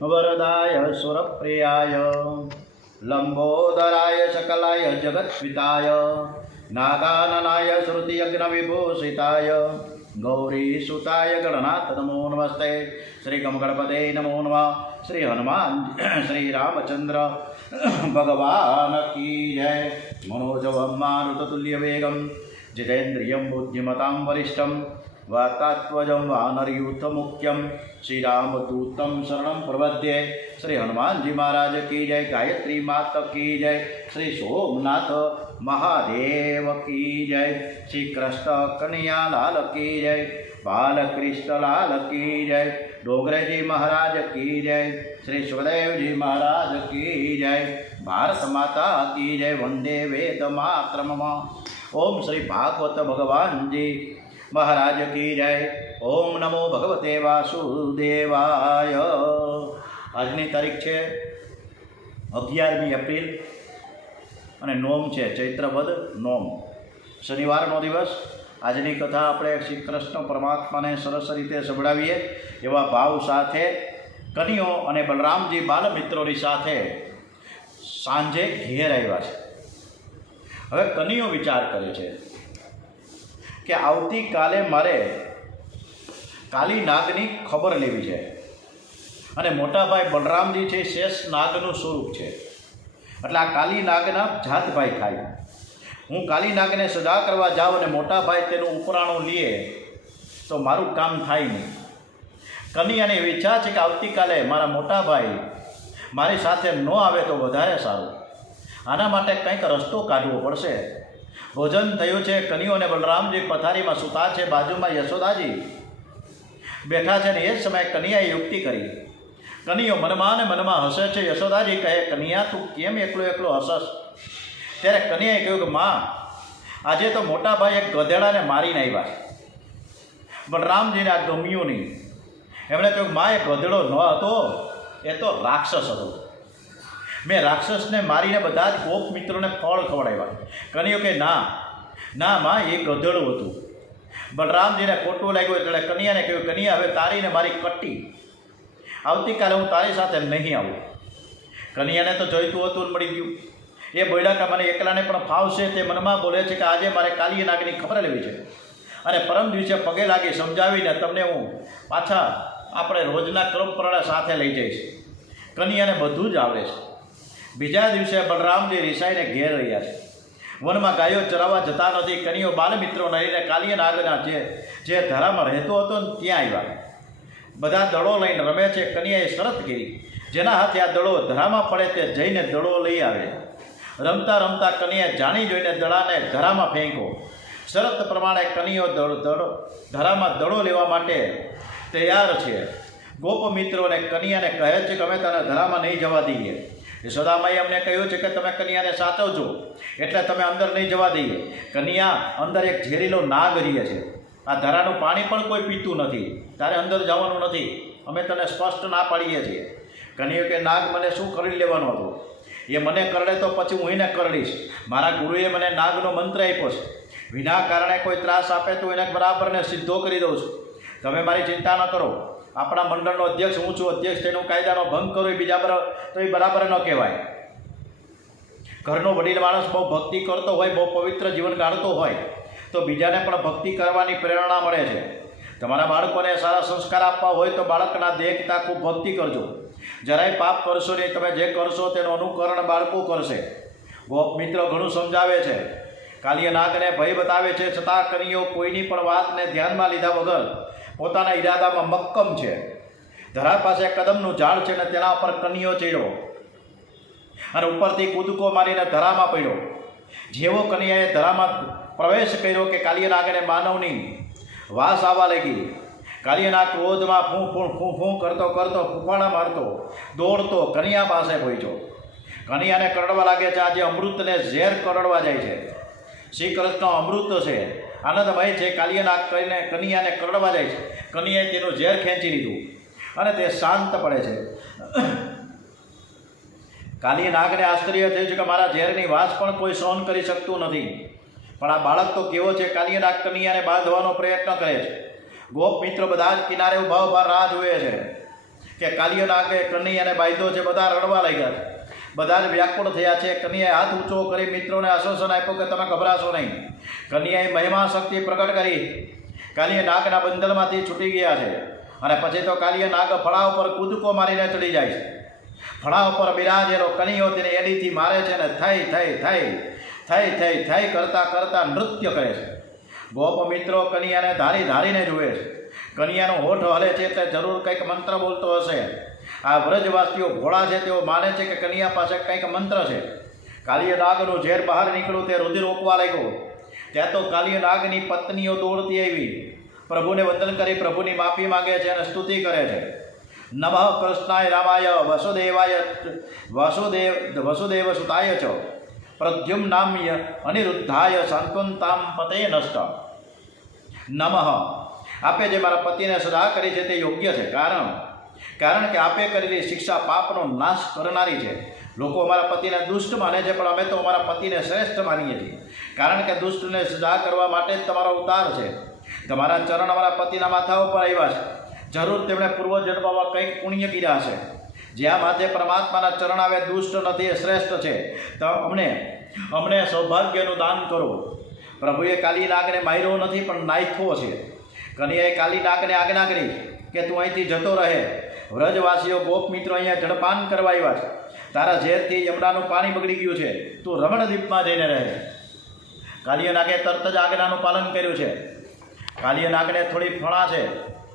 वरदाय सुरप्रियाय लंबोदराय सकलाय जगत्पिताय नागाननाय श्रुतियज्ञविभूषिताय गौरीसुताय गणनाथ नमो नमस्ते। श्री गणपते नमो नमः। श्री हनुमान श्री रामचंद्र भगवान की जय। मनोजवं मारुततुल्य वेगं जितेन्द्रियं बुद्धिमतां वरिष्ठं वातात्मजं वानरयूथमुख्यं श्रीरामदूतं शरणं प्रपद्ये। श्री हनुमान जी महाराज की जय। गायत्री माता की जय। श्री सोमनाथ महादेव की जय। श्री कृष्ण कन्हैया लाल की जय। बालकृष्ण लाल की जय। डोगरे जी महाराज की जय। श्री सुखदेव जी महाराज की जय। भारत माता की जय। वंदे वेद मातरम। ओम श्री भागवत भगवान जी महाराज की जय। ओम नमो भगवते वासुदेवाय। આજની તારીખ છે 11મી એપ્રિલ અને નોમ છે ચૈત્રવદ નોમ, શનિવારનો દિવસ। આજની કથા આપણે શ્રી કૃષ્ણ પરમાત્માને સરસ રીતે સંભળાવીએ એવા ભાવ સાથે કનૈયો અને બલરામજી બાલમિત્રોની સાથે સાંજે ઘેર આવ્યા છે। હવે કનૈયો વિચાર કરે છે કે આવતીકાલે મારે કાલી નાગની ખબર લેવી છે અને મોટા ભાઈ બલરામજી છે શેષ નાગનું સ્વરૂપ છે, એટલે આ કાલી નાગના જાતભાઈ થાય। હું કાલી નાગને સજા કરવા જાઉં અને મોટા ભાઈ તેનું ઉપરાણું લે તો મારું કામ થાય નહીં। કનૈયાને એવી ઈચ્છા છે કે આવતીકાલે મારા મોટા ભાઈ મારી સાથે ન આવે તો વધારે સારું। આના માટે કંઈક રસ્તો કાઢવો પડશે। ભોજન થયું છે। કનૈયો અને બલરામજી પથારીમાં સૂતા છે, બાજુમાં યશોદાજી બેઠા છે ને એ જ સમયે કનૈયાએ યુક્તિ કરી। કનૈયો મનમાં ને મનમાં હસે છે। યશોદાજી કહે, કનૈયા તું કેમ એકલો એકલો હસસ? ત્યારે કનૈયાએ કહ્યું કે માં, આજે તો મોટા ભાઈ એક ગધેડાને મારીને આવ્યા છે। બલરામજીને આ ગમ્યું નહીં। એમણે કહ્યું, માં એ ગધેડો ન હતો, એ તો રાક્ષસ હતો। મેં રાક્ષસને મારીને બધા જ ગોપ મિત્રોને ફળ ખવડાવ્યા। કનૈયો કે ના ના માં, એ ગધેડું હતું। બલરામજીને ખોટું લાગ્યું એટલે કનૈયાને કહ્યું, કનૈયા હવે તારીને મારી કટ્ટી, આવતીકાલે હું તારી સાથે નહીં આવું। કનૈયાને તો જોઈતું હતું મળી ગયું। એ બોલ્યા કે મને એકલાને પણ ફાવશે, તે મનમાં બોલે છે કે આજે મારે કાલી નાગની ખબર લેવી છે અને પરમ દિવસે પગે લાગી સમજાવીને તમને હું પાછા આપણે રોજના ક્રમ પ્રમાણે સાથે લઈ જઈશ। કનૈયાને બધું જ આવડે છે। બીજા દિવસે બલરામજી રિસાઈને ઘેર રહ્યા છે। વનમાં ગાયો ચરાવવા જતા નથી। કનૈયો બાલમિત્રોને લઈને કાલી નાગના જે ધરામાં રહેતો હતો ને ત્યાં આવ્યા। બધા દડો લઈને રમે છે। કનૈયાએ શરત કરી, જેના હાથે આ દડો ધરામાં પડે તે જઈને દડો લઈ આવે। રમતા રમતા કનૈયાએ જાણી જોઈને દડાને ધરામાં ફેંક્યો। શરત પ્રમાણે કનૈયો ધરામાં દડો લેવા માટે તૈયાર છે। ગોપ મિત્રોને કનૈયાને કહે છે કે અમે તને ધરામાં નહીં જવા દઈએ। યશોદામાએ અમને કહ્યું છે કે તમે કનૈયાને સાચવજો, એટલે તમે અંદર નહીં જવા દઈએ। કનૈયા, અંદર એક ઝેરીલો નાગ રહે છે। આ ધરાનું પાણી પણ કોઈ પીતું નથી, તારે અંદર જવાનું નથી, અમે તને સ્પષ્ટ ના પાડીએ છીએ। કનૈયો કે નાગ મને શું કરી લેવાનો હતો? એ મને કરડે તો પછી હું એને કરડીશ। મારા ગુરુએ મને નાગનો મંત્ર આપ્યો છે, વિના કારણે કોઈ ત્રાસ આપે તો એને બરાબરને સીધો કરી દઉં છું। તમે મારી ચિંતા ન કરો। આપણા મંડળનો અધ્યક્ષ હું છું, અધ્યક્ષ તેનો કાયદાનો ભંગ કરો એ બીજા તો એ બરાબર ન કહેવાય। ઘરનો વડીલ માણસ બહુ ભક્તિ કરતો હોય, બહુ પવિત્ર જીવન કાઢતો હોય તો બીજાને પણ ભક્તિ કરવાની પ્રેરણા મળે છે। તમારા બાળકોને સારા સંસ્કાર આપવા હોય તો બાળકના દેખતા ખૂબ ભક્તિ કરજો। જરાય પાપ કરશો નહીં, તમે જે કરશો તેનું અનુકરણ બાળકો કરશે। ગોપ મિત્રો ઘણું સમજાવે છે, કાલિય નાગને ભય બતાવે છે, છતાં કનૈયો કોઈની પણ વાતને ધ્યાનમાં લીધા વગર પોતાના ઈરાદામાં મક્કમ છે। ધરા પાસે કદમનું ઝાડ છે ને તેના ઉપર કનૈયો ચડ્યો અને ઉપરથી કૂદકો મારીને ધરામાં પડ્યો। જેવો કનૈયાએ ધરામાં પ્રવેશ કર્યો કે કાલિય નાગને માનવની વાસ આવવા લાગી। કાલિય નાગ ક્રોધમાં ફૂં ફૂં ફૂં ફૂં કરતો કરતો ફૂફાડા મારતો દોડતો કનૈયા પાસે પહોંચ્યો। કનૈયાને કરડવા લાગે છે। આજે અમૃતને ઝેર કરડવા જાય છે। શ્રી કૃષ્ણ અમૃત છે, આનંદમય છે। કાલિય નાગ કરીને કનૈયાને કરડવા જાય છે। કનૈયાએ તેનું ઝેર ખેંચી લીધું અને તે શાંત પડે છે। કાલિય નાગને આશ્ચર્ય થયું છે કે મારા ઝેરની વાસ પણ કોઈ સહન કરી શકતું નથી। પણ આ બાળક તો કેવો છે? કાલિય નાગ કનૈયાને બાંધવાનો પ્રયત્ન કરે છે। ગોપ મિત્ર બધા જ કિનારે ઊભા ઊભા રાહ જુએ છે કે કાલિય નાગે કનૈયાને બાંધ્યો છે, બધા રડવા લાગ્યા છે, બધા જ વ્યાકુળ થયા છે. કનૈયાએ હાથ ઊંચો કરી મિત્રોને આશ્વાસન આપ્યું કે તમે ગભરાશો નહીં. કનૈયાએ મહિમા શક્તિ પ્રગટ કરી, કાલિય નાગના બંધનમાંથી છૂટી ગયા છે. અને પછી તો કાલિય નાગ ફળા ઉપર કૂદકો મારીને ચડી જાય છે. ફળા ઉપર બિરાજેલો કનૈયો તેને એડીથી મારે છે ને થઈ થઈ થઈ થઈ થઈ થઈ કરતાં કરતાં નૃત્ય કરે છે. ગોપ મિત્રો કનૈયાને ધારી ધારીને જુએ છે. કનૈયાનો હોઠ હલે છે એટલે જરૂર કંઈક મંત્ર બોલતો હશે. આ વ્રજવાસીઓ ભોળા છે, તેઓ માને છે કે કનૈયા પાસે કંઈક મંત્ર છે. કાલિય નાગનું ઝેર બહાર નીકળ્યું, તે રુધિર રોકવા લાગ્યો. ત્યાં તો કાલિય નાગની પત્નીઓ દોડતી આવી, પ્રભુને વંદન કરી પ્રભુની માફી માગે છે અને સ્તુતિ કરે છે. નમઃ કૃષ્ણાય રામાય વસુદેવાય વસુદેવ સુતાય ચ પ્રદ્યુમ્નામ્ય અનિરુદ્ધાય સાંત્વંતામ પતે નષ્ટ. નમઃ, આપે જે મારા પતિને સદા કરી છે તે યોગ્ય છે, કારણ કે આપે કરેલી શિક્ષા પાપનો નાશ કરનારી છે. લોકો અમારા પતિને દુષ્ટ માને છે, પણ અમે તો અમારા પતિને શ્રેષ્ઠ માનીએ છીએ, કારણ કે દુષ્ટને સજા કરવા માટે જ તમારો અવતાર છે. તમારા ચરણ અમારા પતિના માથા ઉપર આવ્યા છે. જરૂર તેમણે પૂર્વજન્મમાં કંઈક પુણ્ય કર્યા છે. જ્યાં માથે પરમાત્માના ચરણ આવે દુષ્ટ નથી, એ શ્રેષ્ઠ છે. તો અમને સૌભાગ્યનું દાન કરો. પ્રભુએ કાલી નાગને માર્યો નથી, પણ નાખ્યો છે. કનૈયાએ કાલી નાગને આજ્ઞા કરી કે તું અહીંથી જતો રહે. વ્રજવાસીઓ ગોપ મિત્રો અહીંયા જળપાન કરવા આવ્યા છે. તારા ઝેરથી યમુનાનું પાણી બગડી ગયું છે, તું રમણદ્વીપમાં જઈને રહે. કાલિય નાગે તરત જ આજ્ઞાનું પાલન કર્યું છે. કાલિય નાગને થોડી ફણા છે,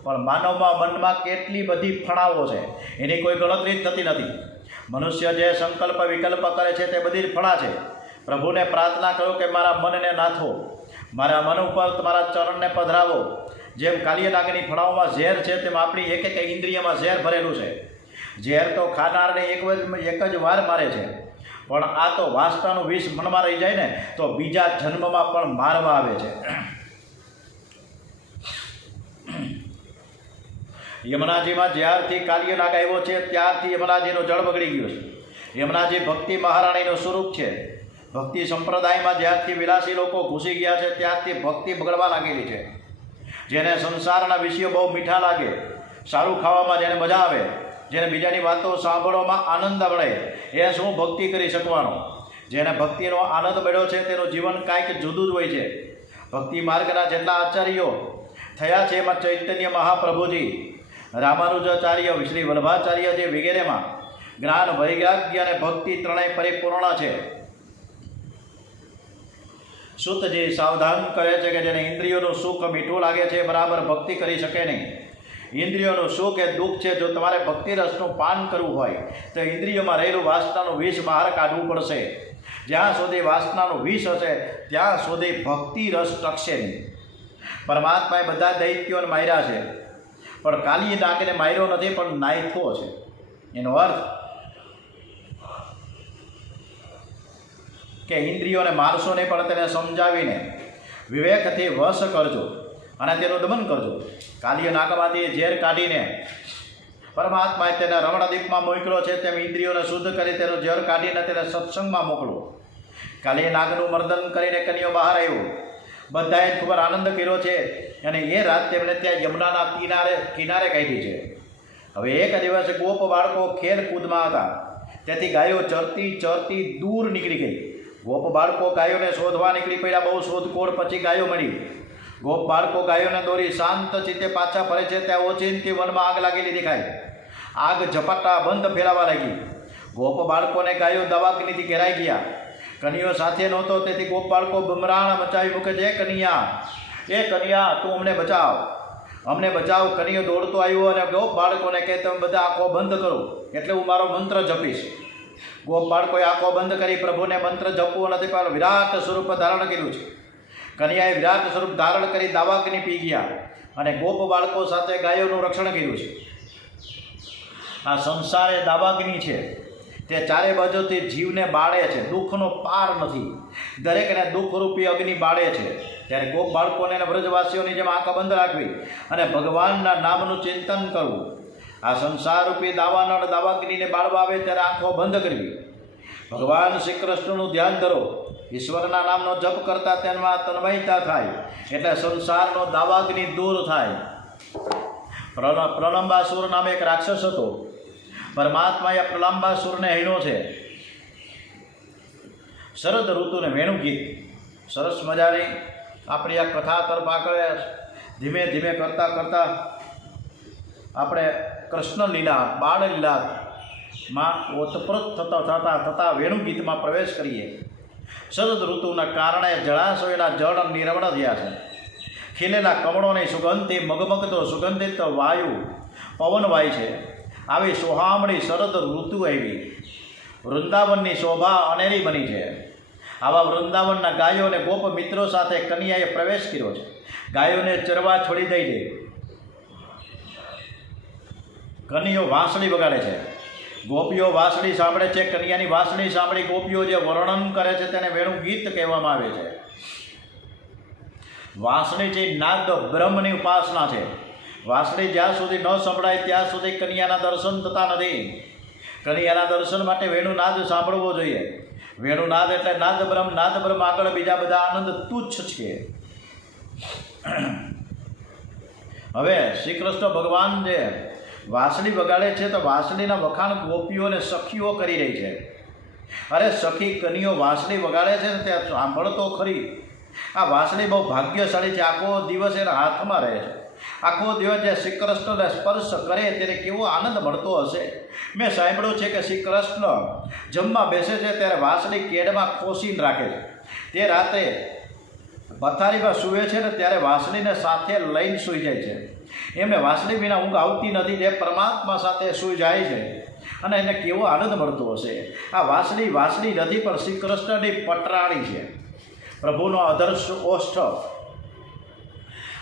પણ માનવમાં મનમાં કેટલી બધી ફણાઓ છે, એની કોઈ ગણતરી જ થતી નથી. મનુષ્ય જે સંકલ્પ વિકલ્પ કરે છે તે બધી જ ફણા છે. પ્રભુને પ્રાર્થના કરો કે મારા મનને નાથો, મારા મન ઉપર તમારા ચરણને પધરાવો. જેમ કાલિય નાગની ફણાઓમાં ઝેર છે, તેમ આપણી એક એક ઇન્દ્રિયમાં ઝેર ભરેલું છે. ઝેર તો ખાનારને એક જ વાર મારે છે, પણ આ તો વાસનાનું વિષ મનમાં રહી જાય ને તો બીજા જન્મમાં પણ મારવા આવે છે. યમુનાજીમાં જ્યારથી કાલિય નાગ આવ્યો છે ત્યારથી યમુનાજીનું જળ બગડી ગયું છે. યમુનાજી ભક્તિ મહારાણીનું સ્વરૂપ છે. ભક્તિ સંપ્રદાયમાં જ્યારથી વિલાસી લોકો ઘૂસી ગયા છે ત્યારથી ભક્તિ બગડવા લાગેલી છે. જેને સંસારના વિષયો બહુ મીઠા લાગે, સારું ખાવામાં જેને મજા આવે, જેને બીજાની વાતો સાંભળવામાં આનંદ મળે, એ શું ભક્તિ કરી શકવાનો? જેને ભક્તિનો આનંદ મળ્યો છે તેનું જીવન કાંઈક જુદું જ હોય છે. ભક્તિ માર્ગના જેટલા આચાર્યો થયા છે એમાં ચૈતન્ય મહાપ્રભુજી, રામાનુજાચાર્ય, શ્રી વલ્લભાચાર્યજી વગેરેમાં જ્ઞાન, વૈરાગ્ય અને ભક્તિ ત્રણેય પરિપૂર્ણ છે. સુતજી સાવધાન કરે છે કે જેને ઇન્દ્રિયોનું સુખ મીઠું લાગે છે બરાબર ભક્તિ કરી શકે નહીં. ઇન્દ્રિયોનું સુખ એ દુઃખ છે. જો તમારે ભક્તિ રસનું પાન કરવું હોય તો ઇન્દ્રિયોમાં રહેલું વાસનાનું વિષ બહાર કાઢવું પડશે. જ્યાં સુધી વાસનાનું વિષ હશે ત્યાં સુધી ભક્તિ રસ ટકશે નહીં. પરમાત્માએ બધા દૈત્યોને માર્યા છે, પણ કાલિય નાગને માર્યો નથી, પણ નાખ્યો છે. એનો અર્થ કે ઇન્દ્રિયોને મારશો નહીં, પણ તેને સમજાવીને વિવેકથી વશ કરજો અને તેનું દમન કરજો. કાલિય નાગમાંથી ઝેર કાઢીને પરમાત્માએ તેને રમણદ્વીપમાં મોકલ્યો છે, તેમ ઇન્દ્રિયોને શુદ્ધ કરી તેનું ઝેર કાઢીને તેને સત્સંગમાં મોકલો. કાલિય નાગનું મર્દન કરીને કન્યો બહાર આવ્યો. બધાએ ખૂબ આનંદ કર્યો છે અને એ રાત તેમણે ત્યાં યમુનાના કિનારે કાઢી છે. હવે એક દિવસે ગોપ બાળકો ખેલકૂદમાં હતા, તેથી ગાયો ચરતી ચરતી દૂર નીકળી ગઈ. ગોપ બાળકો ગાયોને શોધવા નીકળી પડ્યા. બહુ શોધખોળ પછી ગાયો મળી. ગોપ બાળકો ગાયોને દોરી શાંત ચિત્તે પાછા ફરે છે ત્યાં ઓચિંતી વનમાં આગ લાગેલી દેખાય. આગ ઝપાટા બંધ ફેલાવા લાગી. ગોપ બાળકોને ગાયો દવાગ્નિથી ઘેરાઈ ગયા. કન્યો સાથે નહોતો, તેથી ગોપ બાળકો બમરાણ મચાવી મૂકે છે, કન્યા તું અમને બચાવ, અમને બચાવ. કન્યો દોડતો આવ્યો અને ગોપ બાળકોને કહે તમે બધા આંખો બંધ કરો, એટલે હું મારો મંત્ર જપીશ. ગોપ બાળકોએ આંખો બંધ કરી. પ્રભુને મંત્ર જપવો નથી, પણ વિરાટ સ્વરૂપ ધારણ કર્યું છે. કન્યાએ વિરાટ સ્વરૂપ ધારણ કરી દાવાગ્નિ પી ગયા અને ગોપ બાળકો સાથે ગાયોનું રક્ષણ કર્યું છે. આ સંસાર એ દાવાગ્નિ છે, તે ચારે બાજુથી જીવને બાળે છે. દુઃખનો પાર નથી, દરેકને દુઃખરૂપી અગ્નિ બાળે છે. ત્યારે ગોપ બાળકોને વ્રજવાસીઓની જેમ આંખ બંધ રાખવી અને ભગવાનના નામનું ચિંતન કરવું. આ સંસારરૂપી દાવાગ્નિને બાળવા આવે ત્યારે આંખો બંધ કરવી. ભગવાન શ્રી કૃષ્ણનું ધ્યાન ધરો. ઈશ્વરના નામનો જપ કરતા તેમાં તન્મયતા થાય, એટલે સંસારનો દાવાગ્નિ દૂર થાય. પ્રલંબાસુર નામે એક રાક્ષસ હતો. પરમાત્માએ પ્રલંબાસુરને હીણો છે. શરદ ઋતુને વેણુ ગીત સરસ મજાની આપણી આ કથા તરફ આગળ ધીમે ધીમે કરતાં કરતાં આપણે કૃષ્ણ લીલા બાળ લીલામાં ઓતપ્રોત થતાં વેણુ ગીતમાં પ્રવેશ કરીએ. શરદ ઋતુના કારણે જળાશયોના જળ નિર્મળ થયા છે. ખીલેલા કમળોની સુગંધથી મગમગતો સુગંધિત વાયુ પવન વાય છે. આવી સોહામણી શરદ ઋતુ આવી. વૃંદાવનની શોભા અનેરી બની છે. આવા વૃંદાવનના ગાયો અને ગોપ મિત્રો સાથે કન્યાએ પ્રવેશ કર્યો છે. ગાયોને ચરવા છોડી દઈ દે. કન્યાઓ વાંસળી વગાડે છે. ગોપીઓ વાંસળી સાંભળે છે. કન્યાની વાંસળી સાંભળી ગોપીઓ જે વર્ણન કરે છે તેને વેણુ ગીત કહેવામાં આવે છે. વાંસળી જે નાદ બ્રહ્મની ઉપાસના છે. વાંસળી જ્યાં સુધી ન સંભળાય ત્યાં સુધી કન્યાના દર્શન થતા નથી. કન્યાના દર્શન માટે વેણુનાદ સાંભળવો જોઈએ. વેણુનાદ એટલે નાદ બ્રહ્મ આગળ બીજા બધા આનંદ તુચ્છ છે. હવે શ્રી કૃષ્ણ ભગવાન જે વાંસળી વગાડે છે તો વાંસળીના વખાણ ગોપીઓ અને સખીઓ કરી રહી છે. અરે સખી કન્યાઓ વાંસળી વગાડે છે ને ત્યાં સાંભળતો ખરી. આ વાંસળી બહુ ભાગ્યશાળી છે. આખો દિવસ એના હાથમાં રહે છે. આખો દિવસ જે શ્રી કૃષ્ણને સ્પર્શ કરે ત્યારે કેવો આનંદ મળતો હશે. મેં સાંભળ્યું છે કે શ્રી કૃષ્ણ જમવા બેસે છે ત્યારે વાંસળી કેડમાં ખોસીને રાખે છે. તે રાત્રે પથારીમાં સૂવે છે ને ત્યારે વાંસળીને સાથે લઈને સૂઈ જાય છે. એમને વાંસળી વિના ઊંઘ આવતી નથી. જે પરમાત્મા સાથે સૂઈ જાય છે અને એને કેવો આનંદ મળતો હશે. આ વાંસળી નથી પણ શ્રી કૃષ્ણની પટરાણી છે. પ્રભુનો અધર્ષ ઓષ્ઠ.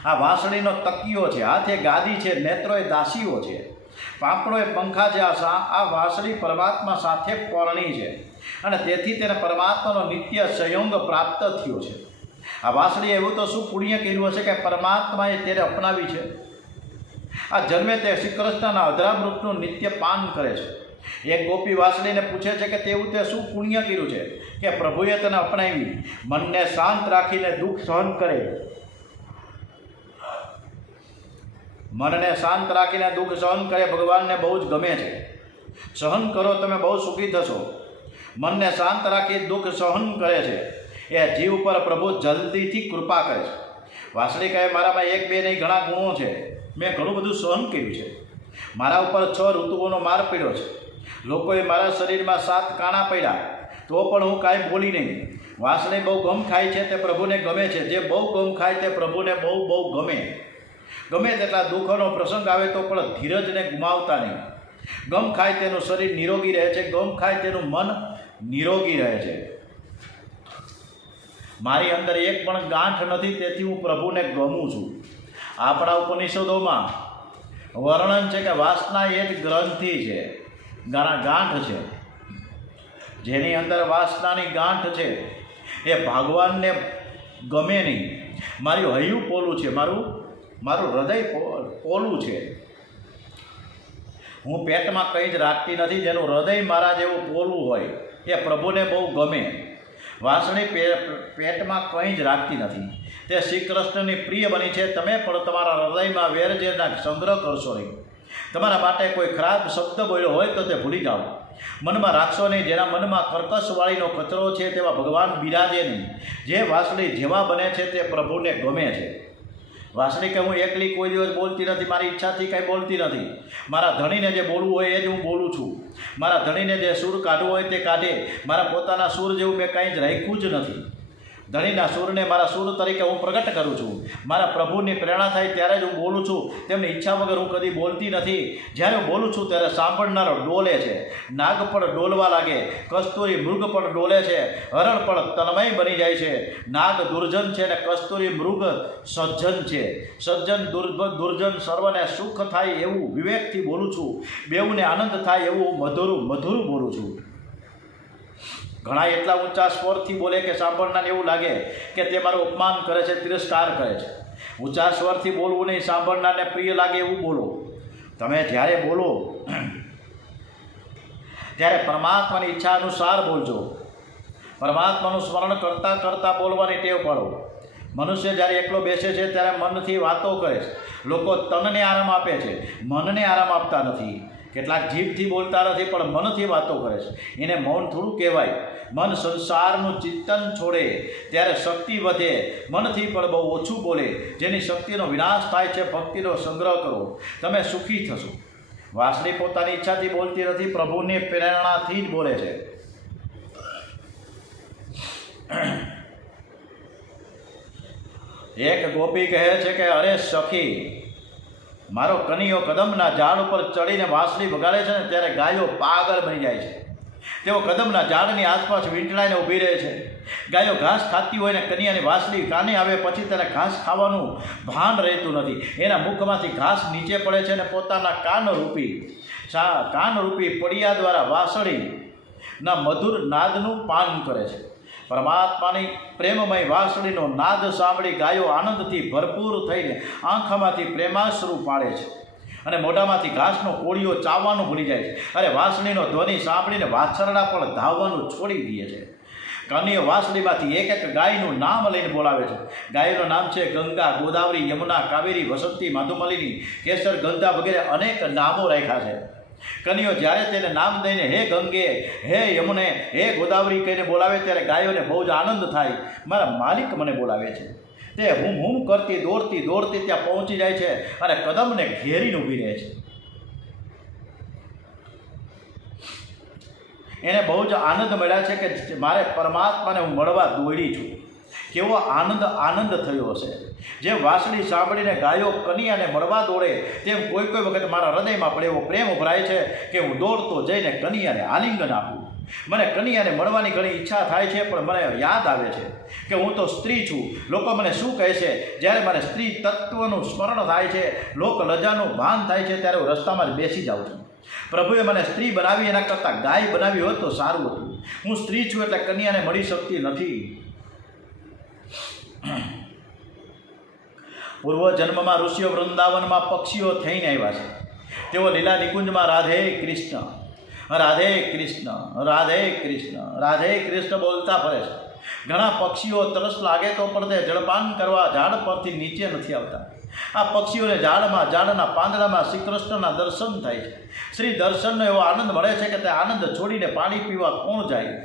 આ વાંસળીનો તકિયો છે. હાથે ગાદી છે. નેત્રોએ દાસીઓ છે. પાંપણોએ પંખા છે. આ વાંસળી પરમાત્મા સાથે પરણી છે અને તેથી તેને પરમાત્માનો નિત્ય સંયોગ પ્રાપ્ત થયો છે. આ વાંસળી એવું તો શું પુણ્ય કર્યું હશે કે પરમાત્માએ તેને અપનાવી છે. આ જન્મે તે શ્રી કૃષ્ણના અધરામૃતનું નિત્ય પાન કરે છે. એક ગોપી વાંસળીને પૂછે છે કે તેવું તે શું પુણ્ય કર્યું છે કે પ્રભુએ તેને અપનાવી. મનને શાંત રાખીને દુઃખ સહન કરે. મનને શાંત રાખીને દુઃખ સહન કરે ભગવાનને બહુ જ ગમે છે. સહન કરો તમે બહુ સુખી થશો. મનને શાંત રાખી દુઃખ સહન કરે છે એ જીવ પર પ્રભુ જલ્દીથી કૃપા કરે છે. વાંસળી કહે મારામાં એક બે નહીં ઘણા ગુણો છે. મેં ઘણું બધું સહન કર્યું છે. મારા ઉપર 6 ઋતુઓનો માર પડ્યો છે. લોકોએ મારા શરીરમાં 7 કાણા પડ્યા તો પણ હું કાંઈ બોલી નહીં. વાંસળી બહુ ગમ ખાય છે તે પ્રભુને ગમે છે. જે બહુ ગમ ખાય તે પ્રભુને બહુ ગમે. ગમે તેટલા દુઃખોનો પ્રસંગ આવે તો પણ ધીરજને ગુમાવતા નહીં. ગમ ખાય તેનું શરીર નિરોગી રહે છે. ગમ ખાય તેનું મન નિરોગી રહે છે. મારી અંદર એક પણ ગાંઠ નથી તેથી હું પ્રભુને ગમું છું. આપણા ઉપનિષદોમાં વર્ણન છે કે વાસના એ જ ગ્રંથિ છે, ગાંઠ છે. જેની અંદર વાસનાની ગાંઠ છે એ ભગવાનને ગમે નહીં. મારું હૈયું પોલું છે, મારું હૃદય પોલું છે. હું પેટમાં કંઈ જ રાખતી નથી. જેનું હૃદય મારા જેવું પોલું હોય એ પ્રભુને બહુ ગમે. વાંસળી પેટમાં કંઈ જ રાખતી નથી. તે શ્રી કૃષ્ણની પ્રિય બની છે. તમે પણ તમારા હૃદયમાં વેરઝેરના સંગ્રહ કરશો નહીં. તમારા માટે કોઈ ખરાબ શબ્દ બોલ્યો હોય તો તે ભૂલી જાઓ. મનમાં રાખશો નહીં. જેના મનમાં કર્કશવાળીનો કચરો છે તેવા ભગવાન બિરાજે નહીં. જે વાંસળી જેવા બને છે તે પ્રભુને ગમે છે. વાંસળી કે હું એકલી કોઈ દિવસ બોલતી નથી. મારી ઈચ્છાથી કંઈ બોલતી નથી. મારા ધણીને જે બોલવું હોય એ જ હું બોલું છું. મારા ધણીને જે સૂર કાઢવું હોય તે કાઢે. મારા પોતાના સૂર જેવું મેં કાંઈ જ રાખ્યું જ નથી. ધણીના સૂરને મારા સૂર તરીકે હું પ્રગટ કરું છું. મારા પ્રભુની પ્રેરણા થાય ત્યારે જ હું બોલું છું. તેમની ઈચ્છા વગર હું કદી બોલતી નથી. જ્યારે હું બોલું છું ત્યારે સાંભળનારો ડોલે છે. નાગ પણ ડોલવા લાગે. કસ્તુરી મૃગ પણ ડોલે છે. હરણ પણ તન્મય બની જાય છે. નાગ દુર્જન છે અને કસ્તુરી મૃગ સજ્જન છે. સજ્જન દુર્જન સર્વને સુખ થાય એવું વિવેકથી બોલું છું. બેઉને આનંદ થાય એવું મધુરું બોલું છું. ઘણા એટલા ઊંચા સ્વરથી બોલે કે સાંભળનારને એવું લાગે કે તે મારું અપમાન કરે છે, તિરસ્કાર કરે છે. ઊંચા સ્વરથી બોલવું નહીં. સાંભળનારને પ્રિય લાગે એવું બોલો. તમે જ્યારે બોલો ત્યારે પરમાત્માની ઈચ્છા અનુસાર બોલજો. પરમાત્માનું સ્મરણ કરતાં કરતાં બોલવાની ટેવ પાડો. મનુષ્ય જ્યારે એકલો બેસે છે ત્યારે મનથી વાતો કરે છે. લોકો તનને આરામ આપે છે, મનને આરામ આપતા નથી. કેટલાક જીભથી બોલતા નથી પણ મનથી વાતો કરે છે. એને મૌન થોડું કહેવાય. મન સંસારનું ચિંતન છોડે ત્યારે શક્તિ વધે. મનથી પણ બહુ ઓછું બોલે જેની શક્તિનો વિનાશ થાય છે. ભક્તિનો સંગ્રહ કરો, તમે સુખી થશો. વાંસળી પોતાની ઈચ્છાથી બોલતી નથી, પ્રભુની પ્રેરણાથી જ બોલે છે. એક ગોપી કહે છે કે અરે સખી, મારો કનૈયો કદમના ઝાડ ઉપર ચડીને વાંસળી વગાડે છે ને ત્યારે ગાયો પાગલ બની જાય છે. તેઓ કદમના ઝાડની આસપાસ વીંટળાઈને ઊભી રહે છે. ગાયો ઘાસ ખાતી હોય ને કનૈયાની વાંસળી કાને આવે પછી તેને ઘાસ ખાવાનું ભાન રહેતું નથી. એના મુખમાંથી ઘાસ નીચે પડે છે અને પોતાના કાનરૂપી પડિયા દ્વારા વાંસળીના મધુર નાદનું પાન કરે છે. પરમાત્માની પ્રેમમય વાંસળીનો નાદ સાંભળી ગાયો આનંદથી ભરપૂર થઈને આંખમાંથી પ્રેમાશ્રુ પાડે છે અને મોઢામાંથી ઘાસનો કોળીઓ ચાવવાનું ભૂલી જાય છે. અરે વાંસળીનો ધ્વનિ સાંભળીને વાછરડા પણ ધાવવાનું છોડી દે છે. કનૈયો વાંસળીમાંથી એક એક ગાયનું નામ લઈને બોલાવે છે. ગાયોનું નામ છે ગંગા, ગોદાવરી, યમુના, કાવેરી, વસંતી, માધુમલિની, કેસર, ગંગા વગેરે અનેક નામો રાખ્યા છે. કનૈયો જ્યારે તેને નામ દઈને હે ગંગે, હે યમુને, હે ગોદાવરી કહીને બોલાવે ત્યારે ગાયોને બહુ જ આનંદ થાય. મારા માલિક મને બોલાવે છે. તે હું કરતી દોડતી ત્યાં પહોંચી જાય છે અને કદમને ઘેરીને ઊભી રહે છે. એને બહુ જ આનંદ મળ્યા છે કે મારે પરમાત્માને હું મળવા દોડી છું. કેવો આનંદ થયો હશે. જેમ વાંસળી સાંભળીને ગાયો કનૈયાને મળવા દોડે તેમ કોઈ વખત મારા હૃદયમાં પણ એવો પ્રેમ ઉભરાય છે કે હું દોડતો જઈને કનૈયાને આલિંગન આપું. મને કનૈયાને મળવાની ઘણી ઈચ્છા થાય છે પણ મને યાદ આવે છે કે હું તો સ્ત્રી છું. લોકો મને શું કહે છે? જ્યારે મને સ્ત્રી તત્વનું સ્મરણ થાય છે, લોક લજાનું ભાન થાય છે ત્યારે હું રસ્તામાં જ બેસી જાઉં છું. પ્રભુએ મને સ્ત્રી બનાવી એના કરતાં ગાય બનાવી હોત તો સારું હતું. હું સ્ત્રી છું એટલે કન્યાને મળી શકતી નથી. પૂર્વજન્મમાં ઋષિઓ વૃંદાવનમાં પક્ષીઓ થઈને આવ્યા છે. તેઓ લીલા નિકુંજમાં રાધે કૃષ્ણ, રાધે કૃષ્ણ, રાધે કૃષ્ણ, રાધે કૃષ્ણ બોલતા ફરે છે. ઘણા પક્ષીઓ તરસ લાગે તો પણ તે જળપાન કરવા ઝાડ પરથી નીચે નથી આવતા. આ પક્ષીઓને ઝાડના પાંદડામાં શ્રી કૃષ્ણના દર્શન થાય છે. શ્રી દર્શનનો એવો આનંદ મળે છે કે તે આનંદ છોડીને પાણી પીવા કોણ જાય?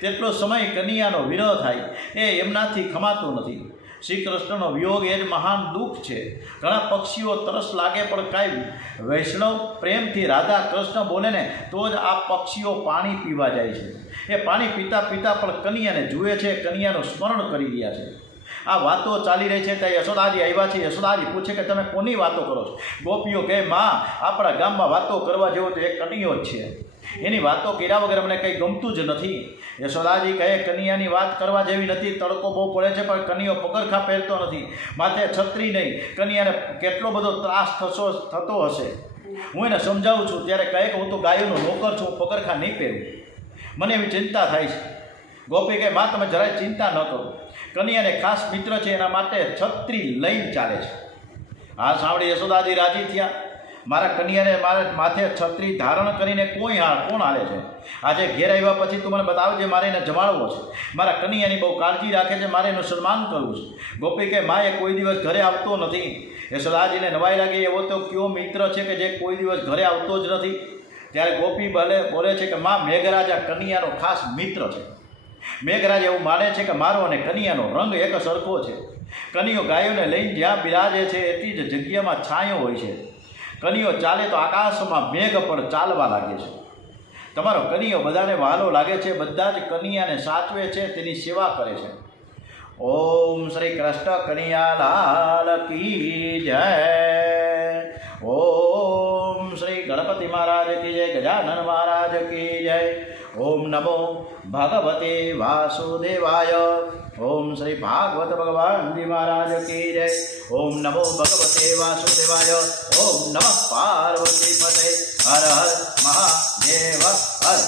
તેટલો સમય કનૈયાનો વિરહ થાય એ એમનાથી ખમાતો નથી. શ્રી કૃષ્ણનો વિયોગ એ જ મહાન દુઃખ છે. ઘણા પક્ષીઓ તરસ લાગે પણ કાંઈ વૈષ્ણવ પ્રેમથી રાધા કૃષ્ણ બોલે ને તો જ આ પક્ષીઓ પાણી પીવા જાય છે. એ પાણી પીતા પણ કનૈયાને જુએ છે, કનૈયાનું સ્મરણ કરી રહ્યા છે. આ વાતો ચાલી રહી છે ત્યાં યશોદાજી આવ્યા છે. યશોદાજી પૂછે કે તમે કોની વાતો કરો છો? ગોપીઓ કહે માં, આપણા ગામમાં વાતો કરવા જેવો તો એક કનૈયો જ છે. એની વાતો કર્યા વગર મને કંઈ ગમતું જ નથી. યશોદાજી કહે કનૈયાની વાત કરવા જેવી નથી. તડકો બહુ પડે છે પણ કનૈયો પગરખા પહેરતો નથી, માથે છત્રી નહીં. કનૈયાને કેટલો બધો ત્રાસ થતો હશે. હું એને સમજાવું છું ત્યારે કહે કે હું તો ગાયોનો નોકર છું, પગરખા નહીં પહેરું. મને એવી ચિંતા થાય છે. ગોપી કહે માં તમે જરાય ચિંતા ન કરો. કનૈયાને ખાસ મિત્ર છે એના માટે છત્રી લઈને ચાલે છે. આ સાંભળી યશોદાજી રાજી થયા. મારા કનૈયાને મારા માથે છત્રી ધારણ કરીને કોણ હાલે છે? આજે ઘેર આવ્યા પછી તું મને બતાવજે, મારે એને જમાડવો છે. મારા કનૈયાની બહુ કાળજી રાખે છે, મારે એનું સન્માન કરવું છે. ગોપી કે માએ કોઈ દિવસ ઘરે આવતો નથી. યશોદાજીને નવાઈ લાગી, એવો તો કયો મિત્ર છે કે જે કોઈ દિવસ ઘરે આવતો જ નથી? ત્યારે ગોપી બોલે છે કે માં, મેઘરાજ આ કનૈયાનો ખાસ મિત્ર છે. મેઘરાજ એવું માને છે કે મારો અને કનૈયાનો રંગ એક સરખો છે. કનૈયો ગાયોને લઈને જ્યાં બિરાજે છે એટલી જ જગ્યામાં છાંયો હોય છે. કનૈયો ચાલે તો આકાશમાં મેઘ પણ ચાલવા લાગે છે. તમારો કનૈયો બધાને વહાલો લાગે છે, બધા જ કનૈયાને સાચવે છે, તેની સેવા કરે છે. ઓમ શ્રી કૃષ્ણ કનૈયા લાલ કી જય. ઓમ શ્રી ગણપતિ મહારાજ કી જય, ગજાનન મહારાજ કી જય. ઓમ નમો ભગવતે વાસુદેવાય. ઓમ શ્રી ભાગવત ભગવાનજી મહારાજ કી જય. ઓમ નમો ભગવતે વાસુદેવાય. ઓમ નમઃ પાર્વતી પતે. હર હર મહાદેવ હર.